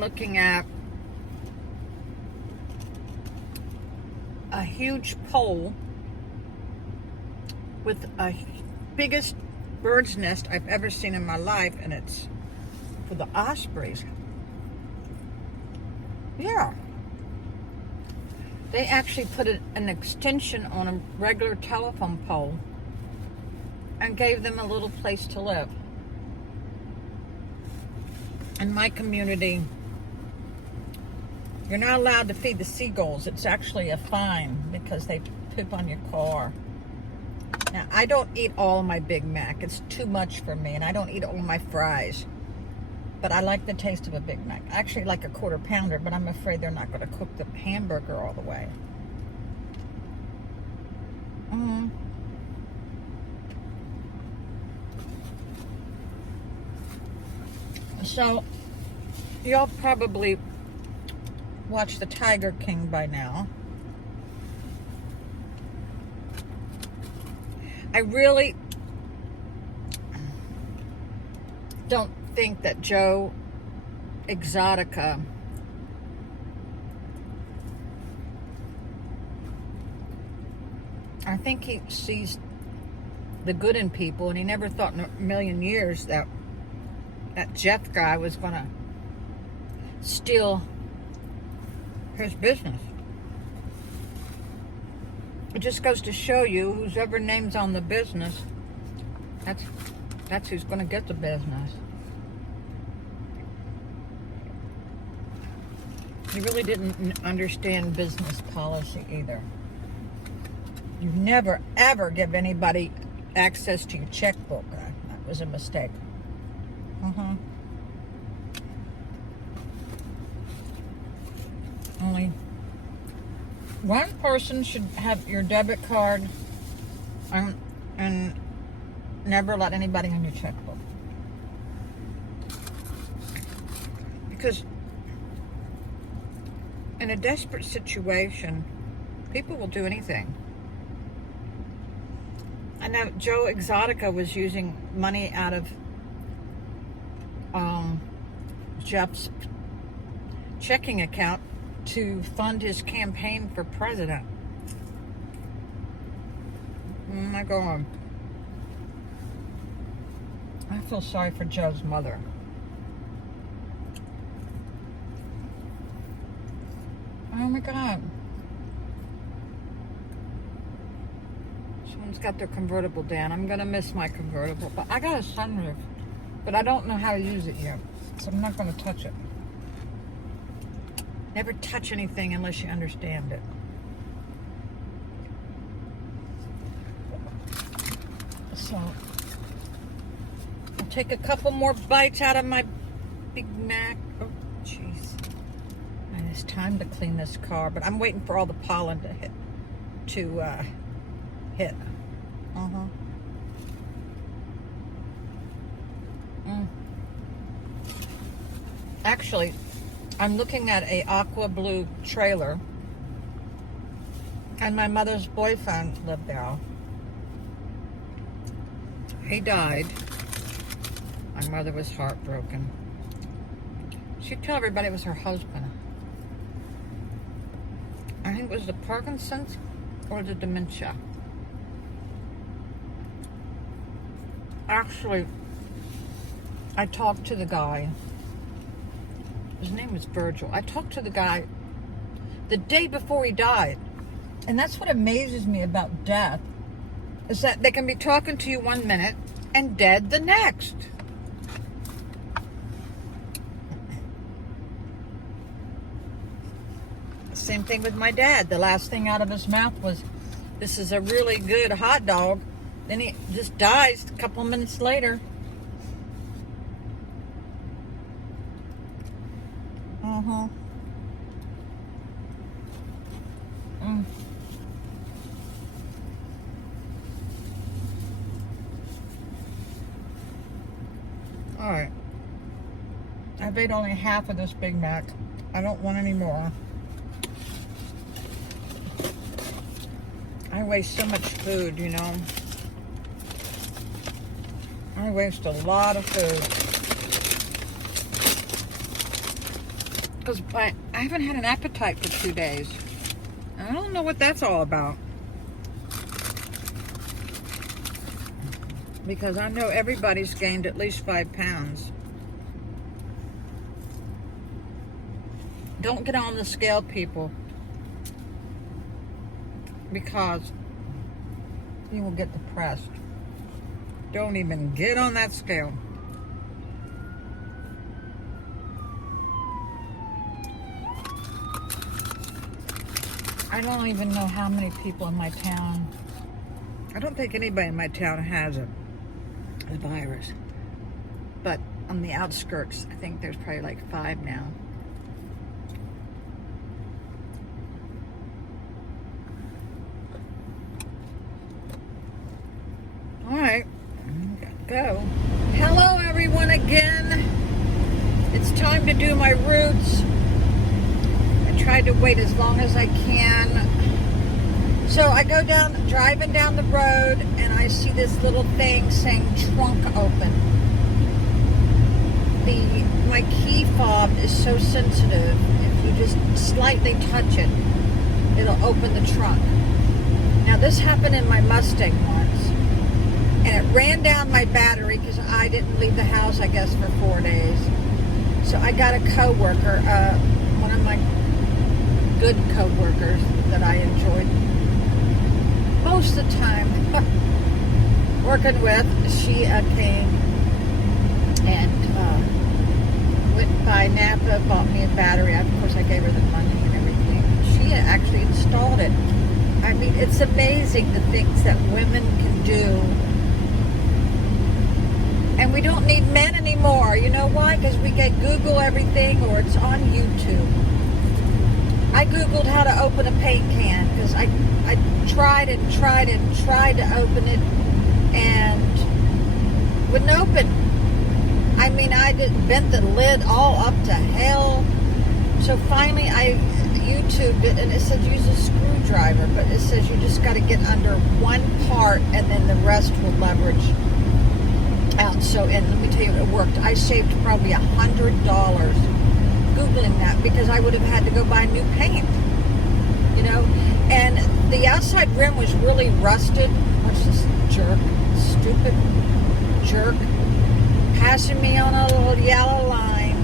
looking at a huge pole with a biggest bird's nest I've ever seen in my life, and it's for the ospreys. Yeah. They actually put an extension on a regular telephone pole and gave them a little place to live. In my community, you're not allowed to feed the seagulls. It's actually a fine because they poop on your car. Now, I don't eat all of my Big Mac. It's too much for me, and I don't eat all of my fries. But I like the taste of a Big Mac. I actually like a quarter pounder, but I'm afraid they're not going to cook the hamburger all the way. So, y'all probably watched The Tiger King by now. I really don't think that Joe Exotica I think he sees the good in people, and he never thought in a million years that that Jeff guy was going to steal his business. It just goes to show you, whoever name's on the business, that's who's going to get the business. He really didn't understand business policy either. You never, ever give anybody access to your checkbook. That was a mistake. Only one person should have your debit card and never let anybody on your checkbook. Because in a desperate situation, people will do anything. I know Joe Exotica was using money out of Jeff's checking account to fund his campaign for president. Oh my God. I feel sorry for Joe's mother. Oh my God. Someone's got their convertible down. I'm gonna miss my convertible, but I got a sunroof, but I don't know how to use it yet, so I'm not gonna touch it. Never touch anything unless you understand it. So, I'll take a couple more bites out of my Big Mac. Oh, jeez. And it's time to clean this car, but I'm waiting for all the pollen to hit. Actually, I'm looking at a aqua blue trailer, and my mother's boyfriend lived there. He died. My mother was heartbroken. She'd tell everybody it was her husband. I think it was the Parkinson's or the dementia. Actually, I talked to the guy. His name was Virgil. I talked to the guy the day before he died. And that's what amazes me about death, is that they can be talking to you one minute and dead the next. Same thing with my dad. The last thing out of his mouth was, "This is a really good hot dog." Then he just dies a couple minutes later. Alright. I've ate only half of this Big Mac. I don't want any more. I waste so much food, you know. I waste a lot of food. because I haven't had an appetite for 2 days. I don't know what that's all about. Because I know everybody's gained at least 5 pounds. Don't get on the scale, people. Because you will get depressed. Don't even get on that scale. I don't even know how many people in my town. I don't think anybody in my town has the virus. But on the outskirts, I think there's probably like 5 now. All right, go. Hello everyone again. It's time to do my roots. I tried to wait as long as I can. So I go driving down the road, and I see this little thing saying trunk open. My key fob is so sensitive. If you just slightly touch it, it'll open the trunk. Now this happened in my Mustang once, and it ran down my battery because I didn't leave the house, I guess, for 4 days. So I got a coworker, one of my good co-workers that I enjoyed most of the time working with. She came and went by Napa, bought me a battery. Of course, I gave her the money and everything. She actually installed it. I mean, it's amazing the things that women can do. And we don't need men anymore. You know why? Because we can Google everything, or it's on YouTube. I Googled how to open a paint can because I tried and tried and tried to open it and wouldn't open. I mean, I bent the lid all up to hell. So finally I YouTubed it, and it says use a screwdriver, but it says you just got to get under one part and then the rest will leverage out. So, and let me tell you, it worked. I saved probably $100 Googling that, because I would have had to go buy new paint, you know. And the outside rim was really rusted. What's this jerk, stupid jerk, passing me on a little yellow line?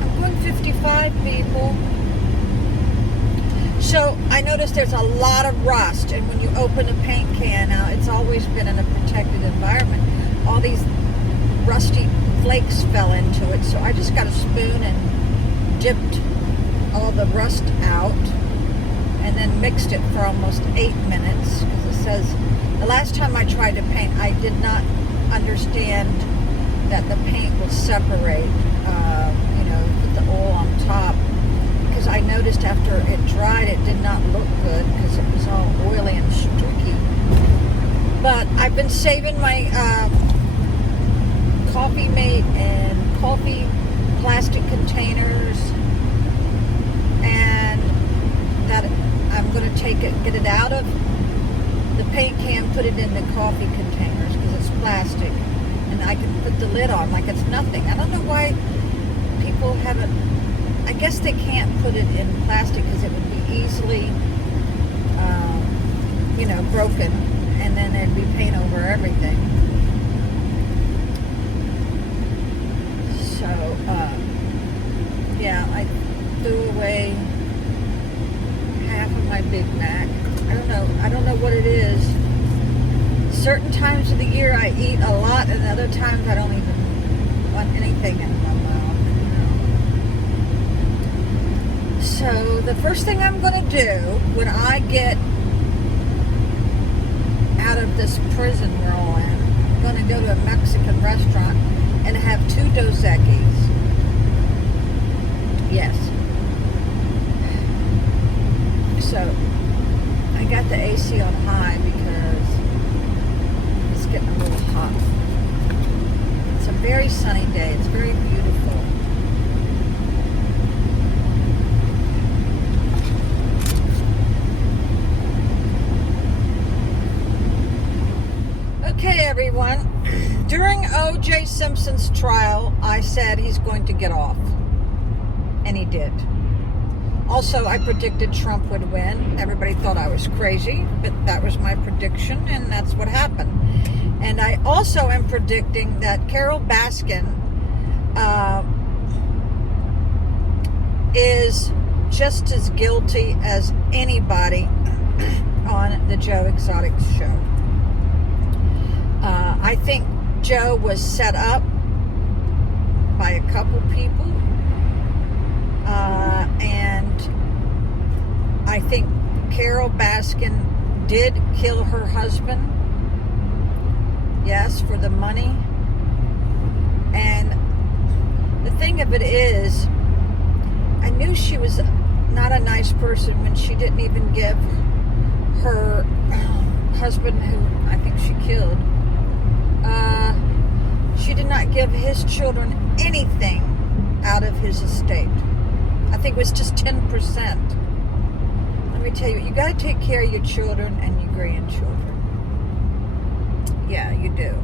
I'm going 55, people. So I noticed there's a lot of rust, and when you open a paint can, now it's always been in a protected environment, all these rusty flakes fell into it. So I just got a spoon and dipped all the rust out, and then mixed it for almost 8 minutes, because it says, the last time I tried to paint, I did not understand that the paint will separate, you know, put the oil on top, because I noticed after it dried, it did not look good because it was all oily and streaky. But I've been saving my Coffee Mate and coffee plastic containers, and that I'm going to take it, get it out of the paint can, put it in the coffee containers because it's plastic, and I can put the lid on like it's nothing. I don't know why people haven't. I guess they can't put it in plastic because it would be easily, you know, broken, and then there'd be paint over everything. So, yeah, I threw away half of my Big Mac. I don't know what it is. Certain times of the year I eat a lot, and other times I don't even want anything in my mouth. You know? So the first thing I'm going to do when I get out of this prison we're all in, I'm going to go to a Mexican restaurant and have 2 Dos Equis. Yes. So I got the AC on high because it's getting a little hot. It's a very sunny day. It's very beautiful. Okay, everyone. During O.J. Simpson's trial, I said he's going to get off. and he did. Also, I predicted Trump would win. Everybody thought I was crazy, but that was my prediction, and that's what happened. And I also am predicting that Carol Baskin is just as guilty as anybody on the Joe Exotica show. I think Joe was set up by a couple people, and I think Carol Baskin did kill her husband, yes, for the money. And the thing of it is, I knew she was not a nice person when she didn't even give her husband, who I think she killed, she did not give his children anything out of his estate. I think it was just 10%. Let me tell you, you got to take care of your children and your grandchildren. Yeah, you do.